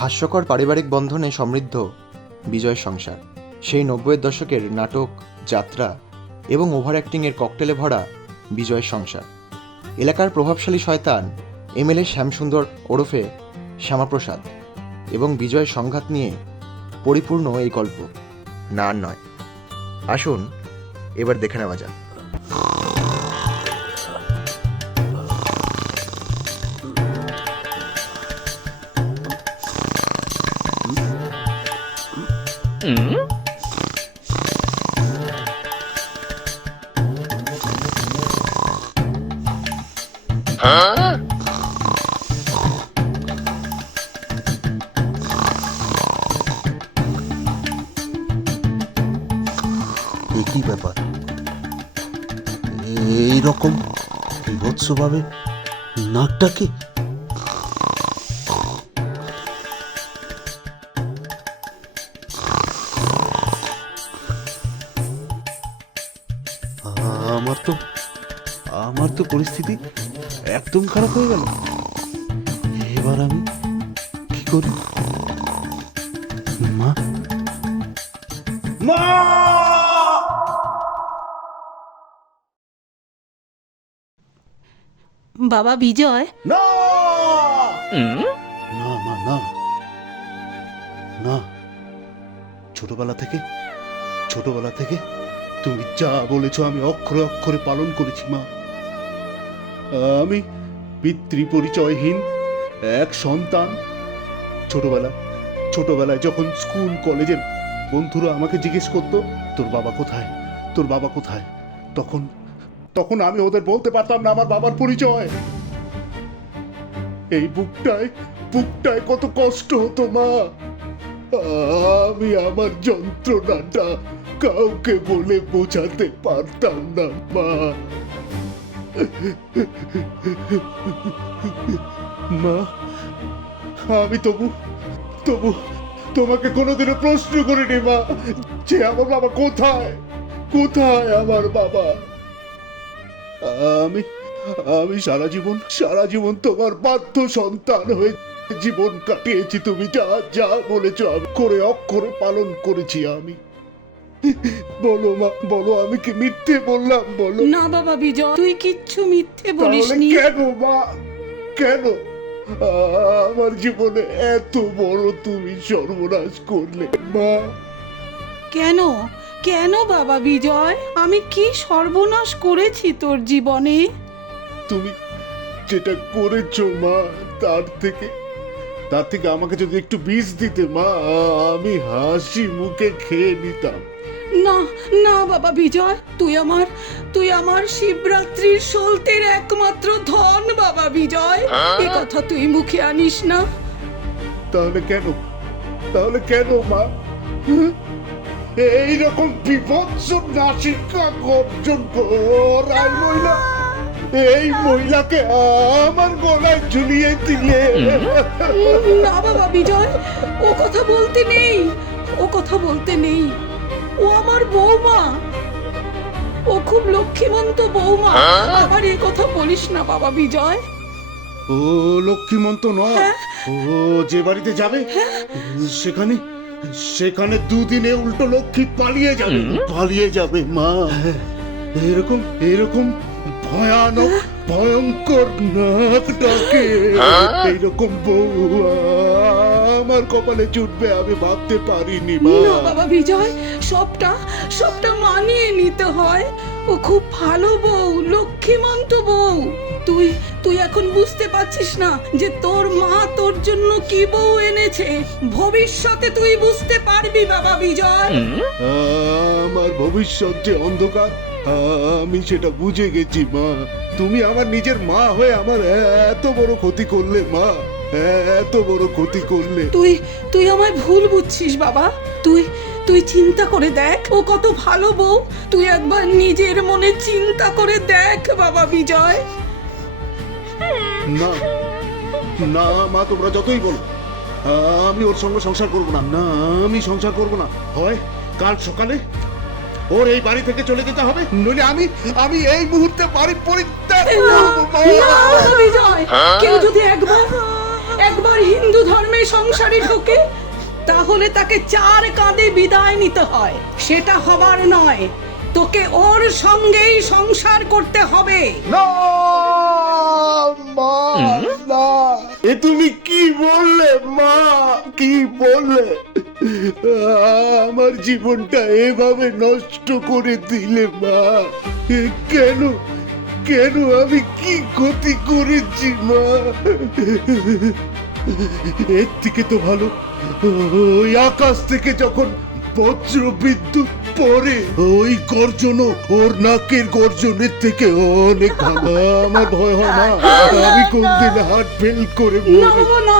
হাস্যকর পারিবারিক বন্ধনে সমৃদ্ধ বিজয় সংসার, সেই ৯০-এর দশকের নাটক, যাত্রা এবং ওভার অ্যাক্টিংয়ের ককটেলে ভরা বিজয় সংসার। এলাকার প্রভাবশালী শয়তান এমএলএ শ্যামসুন্দর ওরফে শ্যামাপ্রসাদ এবং বিজয় সংঘাত নিয়ে পরিপূর্ণ এই গল্প। না আর নয়, আসুন এবার দেখে নেওয়া যাক। কি ব্যাপার? এইরকম বিভৎসভাবে নাকটাকে আমার তো পরিস্থিতি একদম খারাপ হয়ে গেল। এবার আমি কি করি? মা, মা! বাবা বিজয়, না না মা, না না, ছোটবেলা থেকে তুমি যা বলেছো আমি অক্ষরে অক্ষরে পালন করেছি মা। আমি পিতৃ পরিচয়হীন এক সন্তান। ছোটবেলায় যখন স্কুল কলেজের বন্ধুরা আমাকে জিজ্ঞেস করতো তোর বাবা কোথায়, তখন আমি ওদের বলতে পারতাম না আমার বাবার পরিচয়। এই বুকটায় কত কষ্ট হতো মা। আমি আমার যন্ত্রণাটা কাউকে বলে বোঝাতে পারতাম না মা। মা, আমি তবু তোমাকে কোনোদিনও প্রশ্ন করিনি মা যে আমার বাবা কোথায় আমার বাবা। আমি সারা জীবন তোমার বাধ্য সন্তান হয়ে জীবন কাটিয়েছি। তুমি যা বলেছো আমি করে অক্ষরে পালন করেছি। আমি বলো মা, বলো আমি কি মিথ্যে বললাম? বলো। না বাবা বিজয়, তুই কিচ্ছু মিথ্যে তাহলে বলিসনি। কেন মা, কেন আমার জীবনে এত বড় তুমি সর্বনাশ করলে মা? কেন কেন বাবা বিজয়, আমি কি সর্বনাশ করেছি তোর জীবনে? তুমি যেটা করেছো মা, তার থেকে আমাকে যদি একটু বিষ দিতে মা, আমি হাসি মুখে খেয়ে নিতাম। না না বাবা বিজয়, তুই আমার শিবরাত্রির সলতের একমাত্র ধন বাবা বিজয়। এ কথা তুই মুখে আনিস না। তাহলে কেন মা? এইরকম বিভৎস নাসিকা গর্জন করাই এই মহিলাকে আমার গলায় ঝুলিয়ে দিয়ে। না বাবা বিজয়, ও কথা বলতে নেই। ও আমার বৌমা, ও খুব লক্ষ্মীমন্ত বৌমা। আবার এই কথা বলিস না বাবা বিজয়। ও লক্ষ্মীমন্ত নয়, ও যে বাড়িতে যাবে সেখানে দুদিনে উল্টো লক্ষ্মী পালিয়ে যাবে মা। এরকম ভয়ঙ্কর নাক ডাকে এইরকম বউ আমার কপালে জুটবে আমি ভাবতে পারিনি মা। না বাবা বিজয়, সবটা মানিয়ে নিতে হয়। ও খুব ভালো বউ, লক্ষ্মীমন্ত বউ। তুই এখন বুঝতে পারছিস না যে তোর মা তোর জন্য কি বউ এনেছে। ভবিষ্যতে তুই বুঝতে পারবি বাবা বিজয়। আমার ভবিষ্যৎ যে অন্ধকার আমি সেটা বুঝে গেছি মা। তুমি আমার নিজের মা হয়ে আমার এত বড় ক্ষতি করলে মা, এত বড় ক্ষতি করলে। তুই আমায় ভুল বুঝছিস বাবা। তুই চিন্তা করে দেখ, ও কত ভালো বউ। তুই একবার নিজের মনে চিন্তা করে দেখ বাবা বিজয়। না না মা, তোমরা যতই বলো আমি ওর সঙ্গে সংসার করবো না। আমি সংসার করবো না। হয় কাল সকালে ওর এই বাড়ি থেকে চলে যেতে হবে, নইলে আমি এই মুহূর্তে বাড়ি পরিত্যাগ করব। বিজয়, কেউ যদি একবার একবার হিন্দু ধর্মে সংসারে ঢোকে তাহলে তাকে 4 কাঁধে বিদায় নিতে হয়। সেটা হবার নয়, তোকে ওর সঙ্গেই সংসার করতে হবে। না মা, না, এ তুমি কি বললে মা, কি বললে? আমার জীবনটা এভাবে নষ্ট করে দিলে মা। কেন কেন আমি কি ক্ষতি করেছি মা? এর থেকে তো ভালো ওই আকাশ থেকে যখন বজ্র বিদ্যুৎ পড়ে ওই গর্জন ওর নাকের গর্জনের থেকে অনেক ভালো। আমার ভয় হয় না আমি কোনদিন হার্ট ফেল করে না মরে। বাবা না,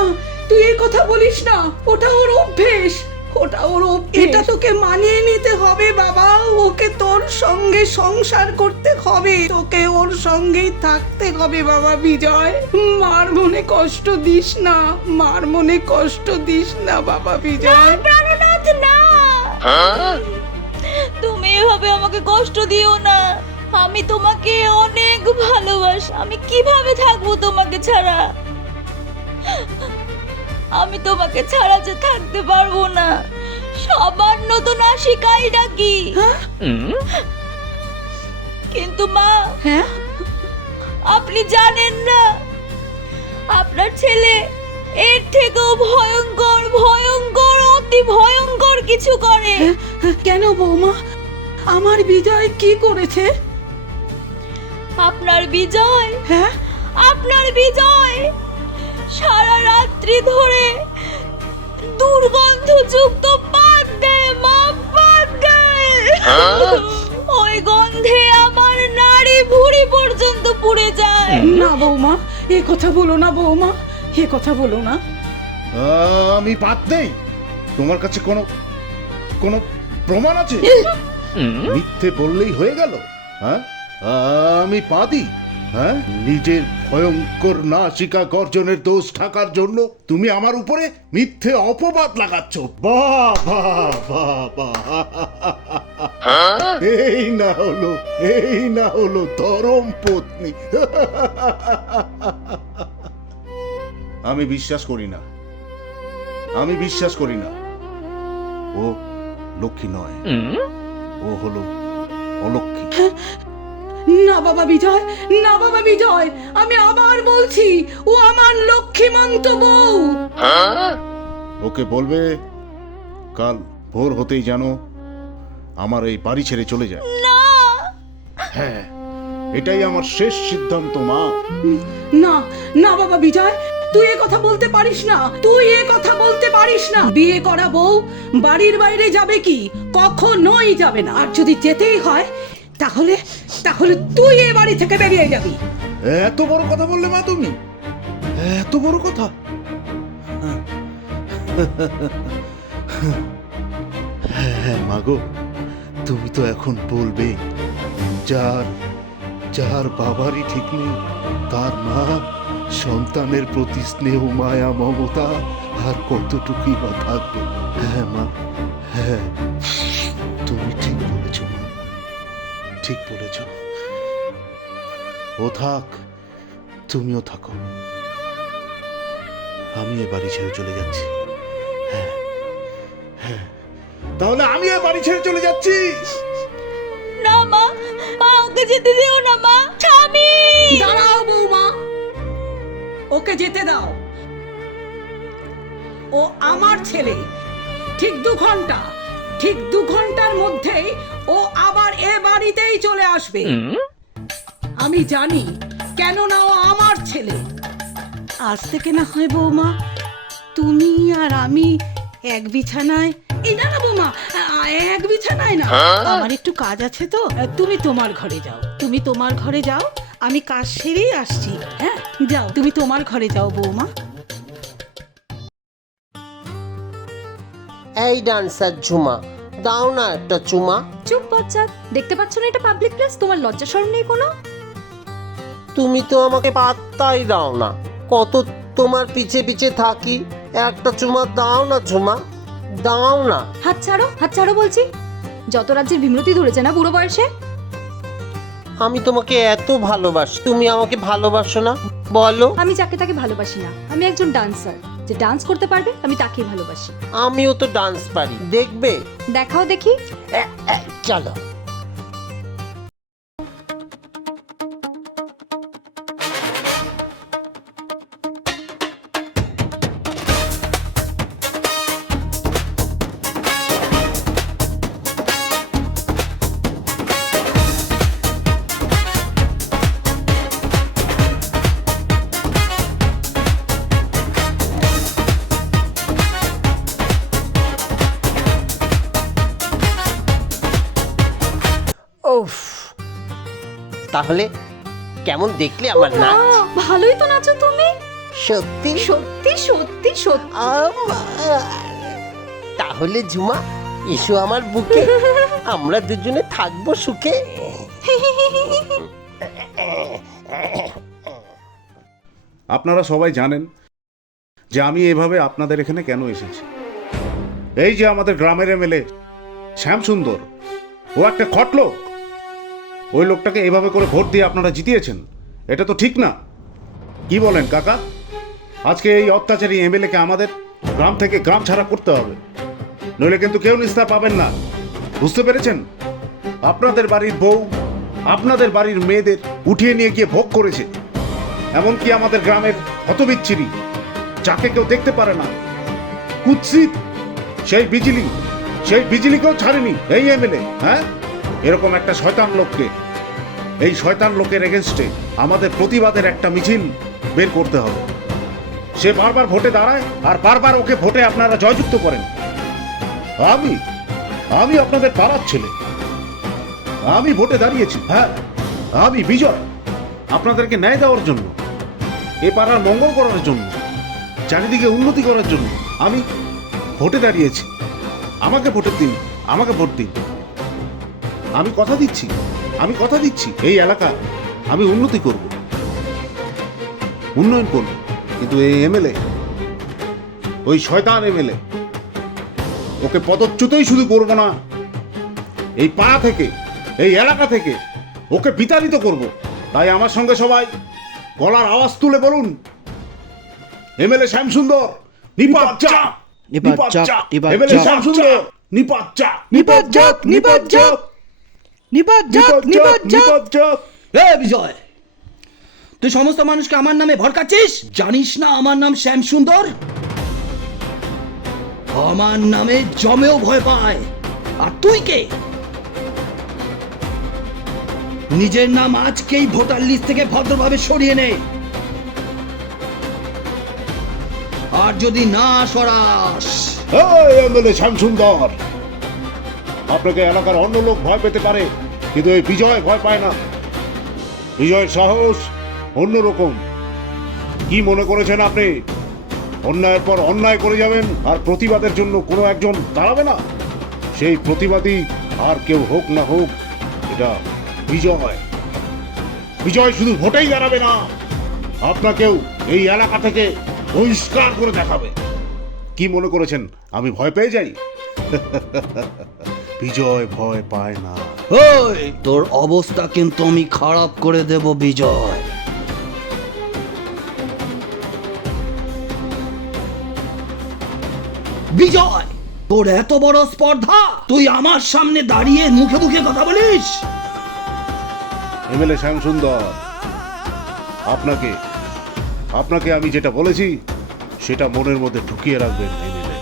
তুই এই কথা বলিস না, ওটা ওর অভ্যেস, ওটা ওর অভ্যেস। এটা তোকে মানিয়ে নিতে হবে বাবা, ওকে তোর সঙ্গে সংসার করতে হবে, তোকে ওর সঙ্গেই থাকতে হবে বাবা বিজয়। মার মনে কষ্ট দিস না, মার মনে কষ্ট দিস না বাবা বিজয়। প্রাণনাথ না, তুমি এভাবে আমাকে কষ্ট দিও না। আমি তোমাকে অনেক ভালোবাসি, আমি কিভাবে থাকবো তোমাকে ছাড়া? আমি তোমাকে ছাড়া যে থাকতে পারবো না। সবার নতুন আশিকাই ডাকি, কিন্তু মা হ্যাঁ, আপনি জানেন না আপনার ছেলে এর থেকেও ভয়ঙ্কর ভয়ঙ্কর অতি ভয়ঙ্কর কিছু করে। কেন বৌমা, আমার বিজয় কি করেছে? আপনার বিজয়, হ্যাঁ, আপনার বিজয় সারা রাত্রি ধরে দুর্গন্ধযুক্ত পাত দেয় মা, পাত দেয়। ওই গন্ধে আমার নাড়ি ভুঁড়ি পর্যন্ত পুড়ে যায়। না বৌমা, এ কথা বলো না বৌমা, এ কথা বলো না। আমি বাদ দেই? তোমার কাছে কোনো কোনো প্রমাণ আছে? মিথ্যে বললেই হয়ে গেল? হ্যাঁ, আমি পাদি? হ্যাঁ, নিজের ভয়ঙ্কর নাসিকা গর্জনের দোষ ঢাকার জন্য তুমি আমার উপরে মিথ্যে অপবাদ লাগাচ্ছ। বাহ বাহ বাহ বাহ, এই না হলো ধরম পত্নী। আমি বিশ্বাস করি না, আমি বিশ্বাস করি না। ও লক্ষ্মী নয়, ও হলো অলক্ষ্মী। না বাবা বিজয়, না বাবা বিজয়, আমি আবার বলছি, ও আমার লক্ষ্মীমন্ত বউ। ওকে বলবে কাল ভোর হতেই যেন আমার এই বাড়ি ছেড়ে চলে যায়। না, হ্যাঁ, এটাই আমার শেষ সিদ্ধান্ত মা। না না বাবা বিজয়, তুই এ কথা বলতে পারিস না, তুই এ কথা বলতে পারিস না। বিয়ে করা বউ বাড়ির বাইরে যাবে কি? কখনোই যাবে না। আর যদি যেতেই হয় তাহলে তাহলে তুই এ বাড়ি থেকে বেরিয়ে যাবি। এত বড় কথা বললে মা তুমি? এত বড় কথা? হ্যাঁ মাগো, তুমি তো এখন বলবে যার যার বাবারই ঠিক নেই তার মা সন্তানের প্রতি স্নেহ মায়া মমতা আর কতটুকুই বা থাকবে। হ্যাঁ মা, হ্যাঁ, তুমি ঠিক বলেছ মা, ঠিক বলেছ। ও থাক, তুমিও থাকো, আমি এ বাড়ি ছেড়ে চলে যাচ্ছি। হ্যাঁ হ্যাঁ, তাহলে আমি এ বাড়ি ছেড়ে চলে যাচ্ছি। না মা, মা ওকে যেতে দিও না মা। স্বামী, দাঁড়াও বৌমা, ওকে যেতে দাও। ও আমার ছেলে। ঠিক 2 ঘন্টার মধ্যেই ও আবার এ বাড়িতেই চলে আসবে। আমি জানি, কেননা ও আমার ছেলে। আজ থেকে না হয় বৌমা তুমি আর আমি এক বিছানায়, এই না না বৌমা, এক বিছানায় না, আমার একটু কাজ আছে তো। তুমি তোমার ঘরে যাও, তুমি তোমার ঘরে যাও, আমি কাজ সেরেই আসছি। হ্যাঁ, যাও, তুমি তোমার ঘরে যাও বৌমা। এই ডান্সার ঝুমা, দাও না একটা চুমা। চুপ বচ্চাত, দেখতে পাচ্ছ না এটা পাবলিক প্লেস? তোমার লজ্জা শরম নেই কোনো? তুমি তো আমাকে পাত্তাই দাও না, কত তোমার পিছে পিছে থাকি। একটা চুমা দাও না ঝুমা, দাও না। হাত ছাড়ো বলছি। যত রাজ্যের বিমরতি ধরেছে না বুড়ো বয়সে। আমি তোমাকে এত ভালোবাসি, তুমি আমাকে ভালোবাসো না? বলো। আমি যাকে তাকে ভালোবাসি না, আমি একজন ডান্সার। যে ডান্স করতে পারবে আমি তাকেই ভালোবাসি। আমিও তো ডান্স পারি, দেখবে? দেখাও দেখি। চলো। উফ, তাহলে কেমন দেখলে আমার নাচ? ভালোই তো নাচো তুমি। সত্যি? সত্যি সত্যি সত্যি। তাহলে ঝুমা, এসো আমার বুকে, আমরা দুজনে থাকবো সুখে। আপনারা সবাই জানেন যে আমি এভাবে আপনাদের এখানে কেন এসেছি। এই যে আমাদের গ্রামের এমএলএ শ্যামসুন্দর, ও একটা খটলোক। ওই লোকটাকে এভাবে করে ভোট দিয়ে আপনারা জিতিয়েছেন, এটা তো ঠিক না। কি বলেন কাকা? আজকে এই অত্যাচারী এমএলএকে আমাদের গ্রাম থেকে গ্রাম ছাড়া করতে হবে, নইলে কিন্তু কেউ নিস্তার পাবেন না। বুঝতে পেরেছেন? আপনাদের বাড়ির বউ আপনাদের বাড়ির মেয়েদের উঠিয়ে নিয়ে গিয়ে ভোগ করেছে, এমনকি আমাদের গ্রামের হতবিচ্ছিরি, যাকে কেউ দেখতে পারে না, কুৎসিত সেই বিজলিকেও ছাড়েনি এই এমএলএ। হ্যাঁ, এরকম একটা শয়তান লোককে, এই শয়তান লোকের এগেনস্টে আমাদের প্রতিবাদের একটা মিছিল বের করতে হবে। সে বারবার ভোটে দাঁড়ায় আর বারবার ওকে ভোটে আপনারা জয়যুক্ত করেন। আমি আপনাদের পাড়ার ছেলে, আমি ভোটে দাঁড়িয়েছি। হ্যাঁ, আমি বিজয়, আপনাদেরকে ন্যায় দেওয়ার জন্য, এ পাড়ার মঙ্গল করার জন্য, চারিদিকে উন্নতি করার জন্য আমি ভোটে দাঁড়িয়েছি। আমাকে ভোটের দিন, আমাকে ভোট দিন। আমি কথা দিচ্ছি এই এলাকা আমি উন্নতি করব, উন্নয়ন করব। কিন্তু এই এমএলএ, ওই শয়তান এমএলএ, ওকে পদচ্যুতই শুধু করব না, এই পাড়া থেকে, এই এলাকা থেকে ওকে বিতাড়িত করব। তাই আমার সঙ্গে সবাই গলার আওয়াজ তুলে বলুন, এমএলএ শ্যামসুন্দর নিপাত যাক, নিপাত যাক, এমএলএ শ্যামসুন্দর নিপাত যাক, নিপাত যাক, নিপাত যাক, নিপাত যাক, নিপাত যাক। এ বিজয়, তুই সমস্ত মানুষকে আমার নামে ভড়কাচ্ছিস? জানিস না আমার নাম শ্যামসুন্দর? আমার নামে জমেও ভয় পায়। আর তুই কে? নিজের নাম আজকেই ভোটার লিস্ট থেকে ভদ্রভাবে সরিয়ে নে, আর যদি না সরাস, এমএলএ শ্যামসুন্দর, আপনাকে এলাকার অন্য লোক ভয় পেতে পারে, কিন্তু এই বিজয় ভয় পায় না। বিজয়ের সাহস অন্যরকম। কি মনে করেছেন আপনি অন্যায়ের পর অন্যায় করে যাবেন আর প্রতিবাদের জন্য কোনো একজন দাঁড়াবে না? সেই প্রতিবাদী আর কেউ হোক না হোক, এটা বিজয়। বিজয় শুধু ভোটেই দাঁড়াবে না, আপনাকেও এই এলাকা থেকে বহিষ্কার করে দেখাবে। কি মনে করেছেন আমি ভয় পেয়ে যাই? বিজয় ভয় পায় না। ওই তোর অবস্থা কিন্তু আমি খারাপ করে দেব বিজয়। বিজয়, তোর এত বড় স্পর্ধা, তুই আমার সামনে দাঁড়িয়ে মুখে মুখে কথা বলিস? এমএলএ শ্যামসুন্দর, আপনাকে আমি যেটা বলেছি সেটা মনের মধ্যে ঢুকিয়ে রাখবেন। এমএলএ,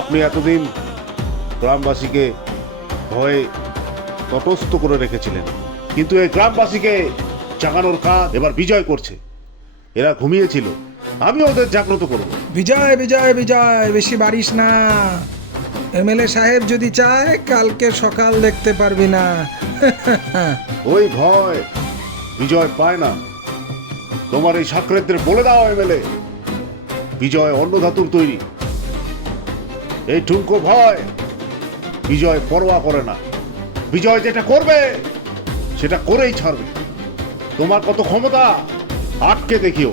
আপনি এতদিন গ্রামবাসীকে ভয়ে তটস্থ করে রেখেছিলেন, কিন্তু এই গ্রামবাসীকে জাগানোর কাজ এবার বিজয় করছে। এরা ঘুমিয়েছিল, আমি ওদের জাগ্রত করব। বিজয় বিজয় বিজয়, বেশি বাড়িস না। এমএলএ সাহেব যদি চায় কালকে সকাল দেখতে পারবি না। ওই ভয় বিজয় পায় না। তোমার এই সাকরেতদের বলে দাও এমএলএ, বিজয় অন্য ধাতুর তৈরি। এই ঠুনকো ভয় বিজয় পরোয়া করে না। বিজয় যেটা করবে সেটা করেই ছাড়বে। তোমার কত ক্ষমতা আটকে দেখিও,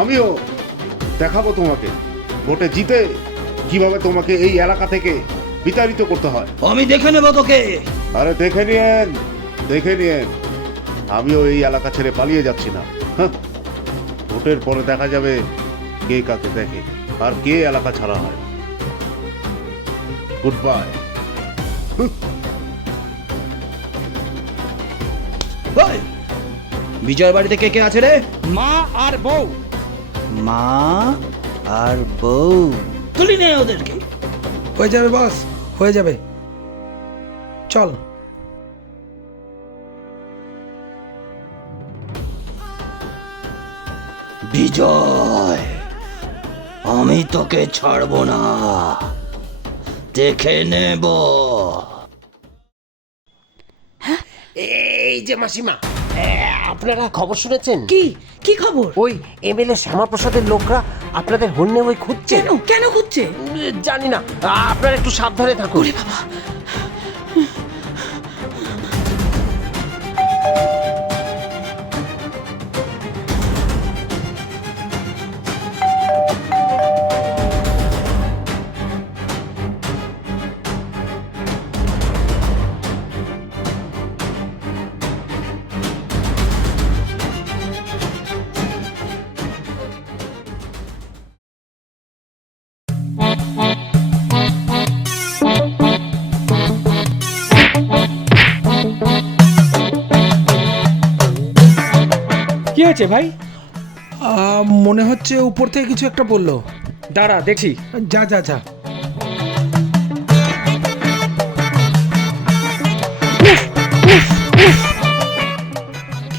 আমিও দেখাবো তোমাকে ভোটে জিতে কিভাবে তোমাকে এই এলাকা থেকে বিতাড়িত করতে হয়। আমি দেখে নেব তোকে। আরে দেখে নিয়েন, দেখে নিয়েন, আমিও এই এলাকা ছেড়ে পালিয়ে যাচ্ছি না। হ্যাঁ, ভোটের পরে দেখা যাবে কে কাকে দেখে আর কে এলাকা ছাড়া হয়। Good bye. ওই, বিজয় বাড়িতে কে কে আছে রে? মা আর বউ। মা আর বউ। তুলি নে ওদেরকে। হয়ে যাবে বস, হয়ে যাবে। চল। বিজয়, আমি তোকে ছাড়বো না, দেখে নেব। এই যে মাসিমা, আপনারা খবর শুনেছেন? কি কি খবর? ওই এমএলএ শ্যামাপ্রসাদের লোকরা আপনাদের হন্যে ওই খুঁজছে। কেন কেন খুঁজছে? জানি না, আপনারা একটু সাবধানে থাকুন। ওরে বাবা, কি হয়েছে ভাই? মনে হচ্ছে উপর থেকে কিছু একটা বললো। দাঁড়া দেখছি। যা যা যা।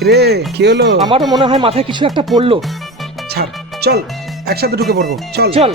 রে কি হলো? আমারও মনে হয় মাথায় কিছু একটা পড়লো। ছাড়, চল একসাথে ঢুকে পড়বো। চল চল।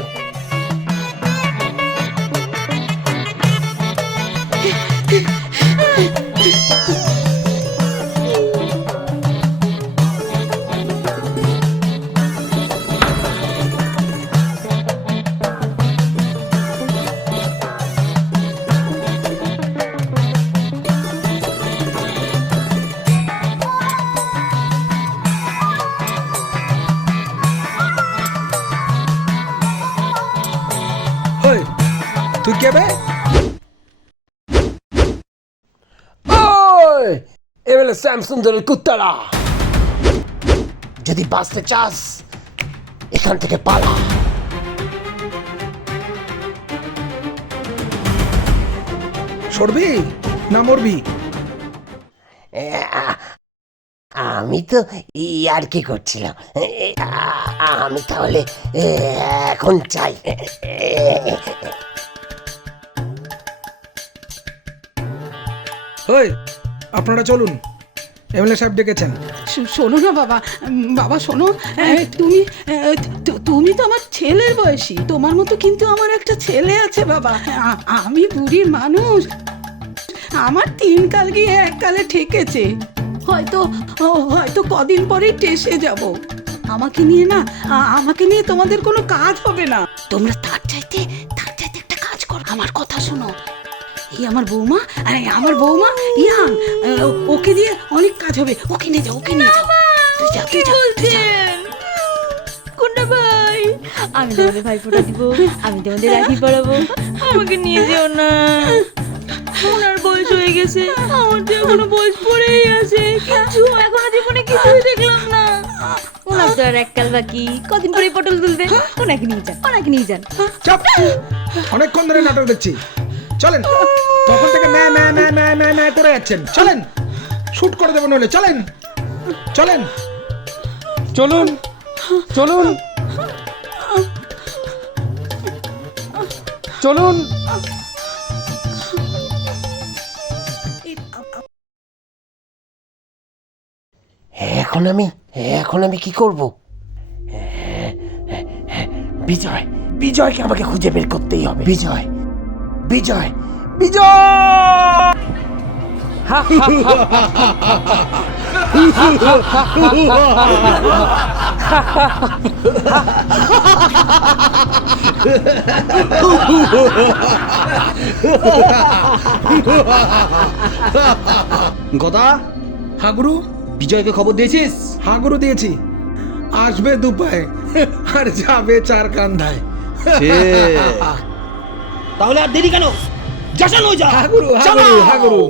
ওই, তুই কে বে? ওই এমএলএ শ্যামসুন্দরের কুত্তারা, যদি বাঁচতে চাস এখান থেকে পালা। সরবি না মরবি? আমি তো আর কি করছিলাম, আমি তাহলে এখন চাই। ওই, আপনারা চলুন, এমএলএ সাহেব ডেকেছেন। শোনো না বাবা, বাবা শোনো, তুমি তুমি তো আমার ছেলের বয়সী, তোমার মতো কিন্তু আমার একটা ছেলে আছে বাবা। আমি বুড়ি মানুষ, আমার 3 কাল গিয়ে 1 কালে ঠেকেছে। হয়তো কদিন পরেই টেসে যাব। আমাকে নিয়ে তোমাদের কোনো কাজ হবে না। তোমরা তার চাইতে একটা কাজ কর, আমার কথা শোনো। এই আমার বৌমা ইয়াং, ওকে দিয়ে অনেক কাজ হবে। ওকে নিয়ে যাও। তুই যা, তুই যা। কুন্ডা ভাই, আমি তোমাদের ভাইফোঁটা দিব, আমি তোমাদের রাখি পড়াবো, আমাকে নিয়ে যেও না। ওনার বয়স হয়ে গেছে, আমার তো এখনো বয়স পড়েই আছে, কিছু এখনো জীবনে কিছুই দেখলাম না। ওনার তো আর 1 কাল বাকি, কদিন পরে পটল তুলবে। ওনাকে নিয়ে যান। চাপ, অনেকক্ষণ ধরে নাটক দেখছি। চলেন, তখন থেকে ম্যা ম্যা ম্যা ম্যা ম্যা ম্যা করে যাচ্ছেন। চলেন, শুট করে দেবো নইলে। চলেন চলেন চলুন চলুন চলুন। এখন আমি কি করব? বিজয়কে আমাকে খুঁজে বের করতেই হবে। বিজয়। গদা, হাগুরু। বিজয়কে খবর দিয়েছিস? হাগুরু দিয়েছি, আসবে 2 পায়ে আর যাবে 4 কান্ধায়। তাহলে আর দেরি কেন? যা হাগুরু।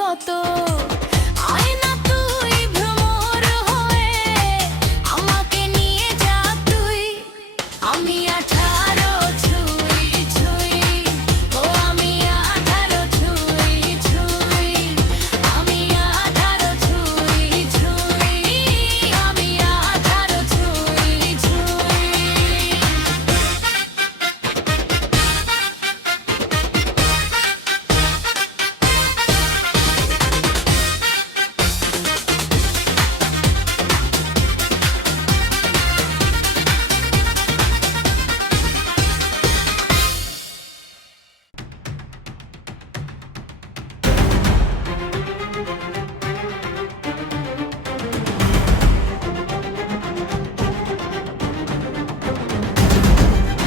কত আয়না তুই ভ্রমর হয়ে আমাকে নিয়ে যা তুই আমি 18 ছুঁই ছুঁই ও আমি 18 ছুঁই ছুঁই আমি 18 ছুঁই ছুঁই আমি 18 ছুঁই ছুঁই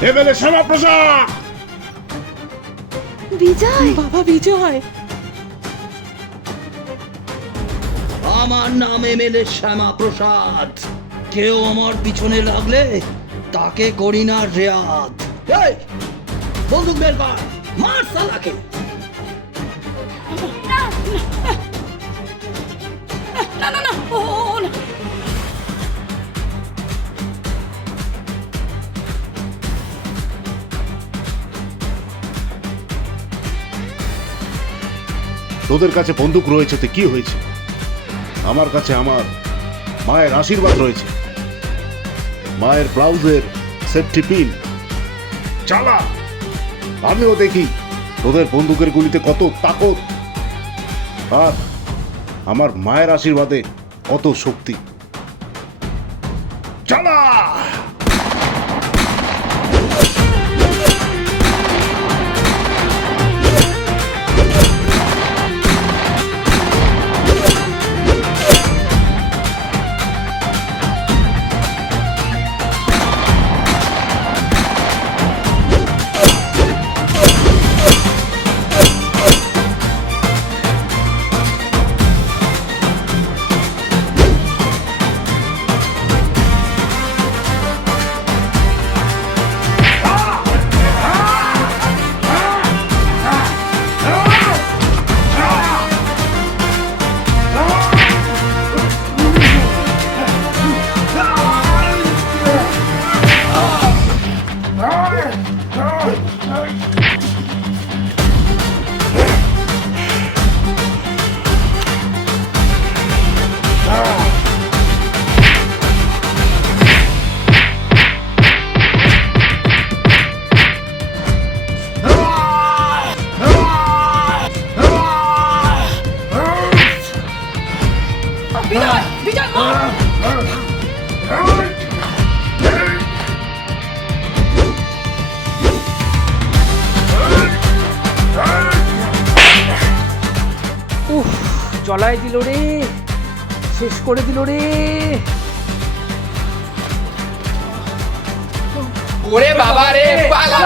এমএলএ শ্যামাপ্রসাদ! বিজয় বাবা বিজয়, আমার নাম এমএলএ শ্যামা প্রসাদ। কেউ আমার পিছনে লাগলে তাকে করি না রেয়াত। এই, বন্দুক বের কর, মার শালাকে। না না না, ও না। তোদের কাছে বন্দুক রয়েছে তো কি হয়েছে? আমার কাছে আমার মায়ের আশীর্বাদ রয়েছে, মায়ের ব্লাউজের সেফটি পিন। চালা, আমিও দেখি তোদের বন্দুকের গুলিতে কত তাকত আর আমার মায়ের আশীর্বাদে কত শক্তি। চালা! বিজয় বিজয় মার। উফ, জলায় দিল রে, শেষ করে দিল রে। ওরে বাবা রে, পালা!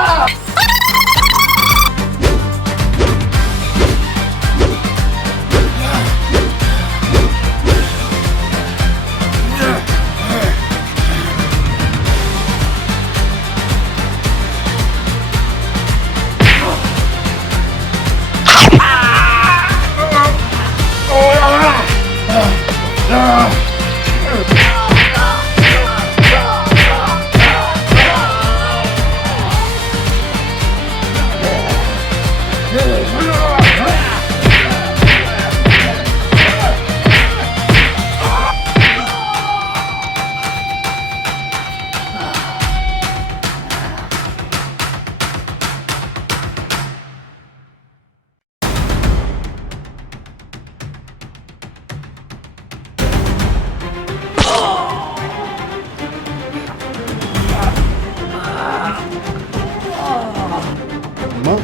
মা,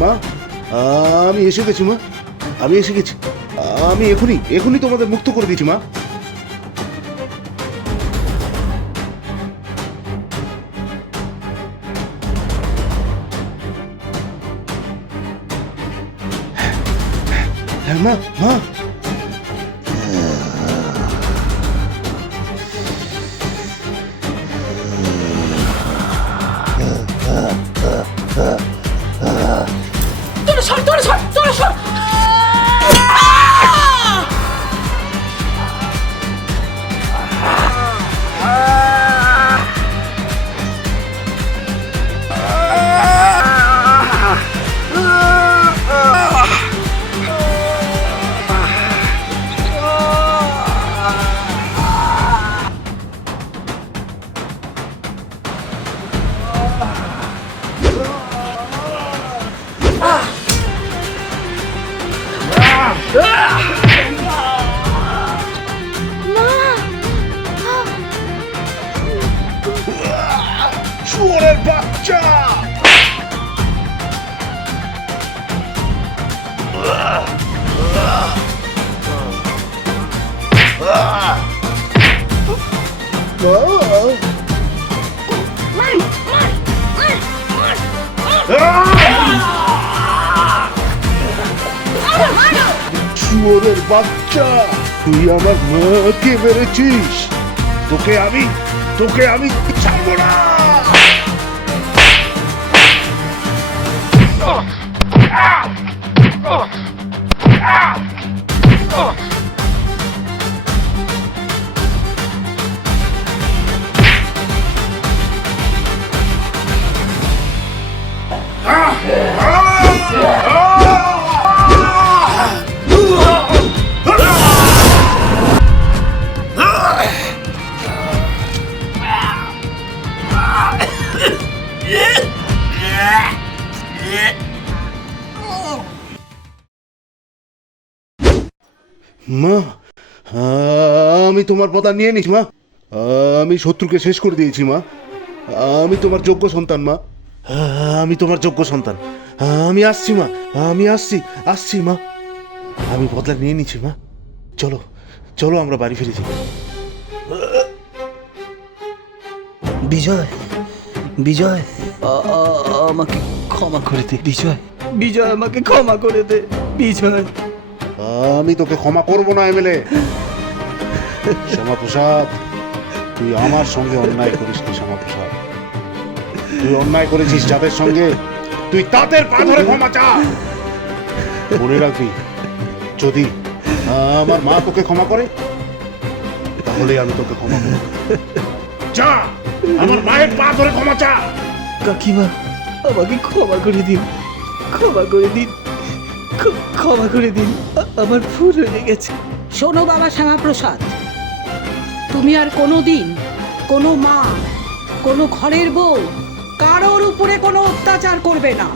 মা, আমি এসে গেছি মা, আমি এসে গেছি। আমি এখনই তোমাদের মুক্ত করে দিচ্ছি মা। হ্যাঁ মা, মা। তোরা সর তোরা সর তোরা সর। শুয়োরের বাচ্চা! শুয়োরের বাচ্চা, তুই আমার মাকে মেরেছিস। তোকে আমি ছাড়বো না। মা, আমি তোমার পদা নিয়ে নিস মা। আমি শত্রুকে শেষ করে দিয়েছি মা। আমি তোমার যোগ্য সন্তান মা। আমি তোমার যোগ্য সন্তান। আমি আসছি মা, আমি আসছি মা। আমি বদলা নিয়ে নিচ্ছি মা। চলো চলো আমরা বাড়ি ফিরে যাই। বিজয়, বিজয়, আমাকে ক্ষমা করে দে বিজয়। বিজয়, আমাকে ক্ষমা করে দে বিজয়। আমি তোকে ক্ষমা করবো না এমএলএ। শ্যামাপ্রসাদ, তুই আমার সঙ্গে অন্যায় করিসনি শ্যামাপ্রসাদ। তুই অন্যায় করেছিস যাদের সঙ্গে, তুই তাদের পা ধরে ক্ষমা চা। মনে রাখবি, যদি আমার মা তোকে ক্ষমা করে তাহলে আমি তোকে ক্ষমা করব। যা, আমার মায়ের পা ধরে ক্ষমা চা। কাকিমা, আমাকে ক্ষমা করে দিন, ক্ষমা করে দিন, ক্ষমা করে দিন। আমার ভুল হয়ে গেছে। শোনো বাবা শ্যামাপ্রসাদ, তুমি আর কোনো দিন কোনো মা, কোনো ঘরের বউ কারোর উপরে কোনো অত্যাচার করবে না।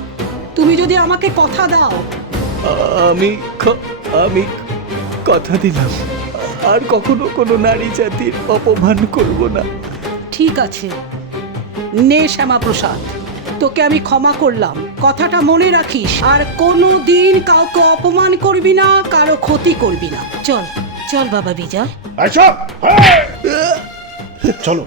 তুমি যদি আমাকে কথা দাও। আমি কথা দিলাম, আর কখনো কোনো নারী জাতির অপমান করব না। ঠিক আছে, নে শ্যামাপ্রসাদ, তোকে আমি ক্ষমা করলাম। কথাটা মনে রাখিস, আর কোনো দিন কাউকে অপমান করবি না, কারো ক্ষতি করবি না। চল চল বাবা বিজয়। আচ্ছা, চলো।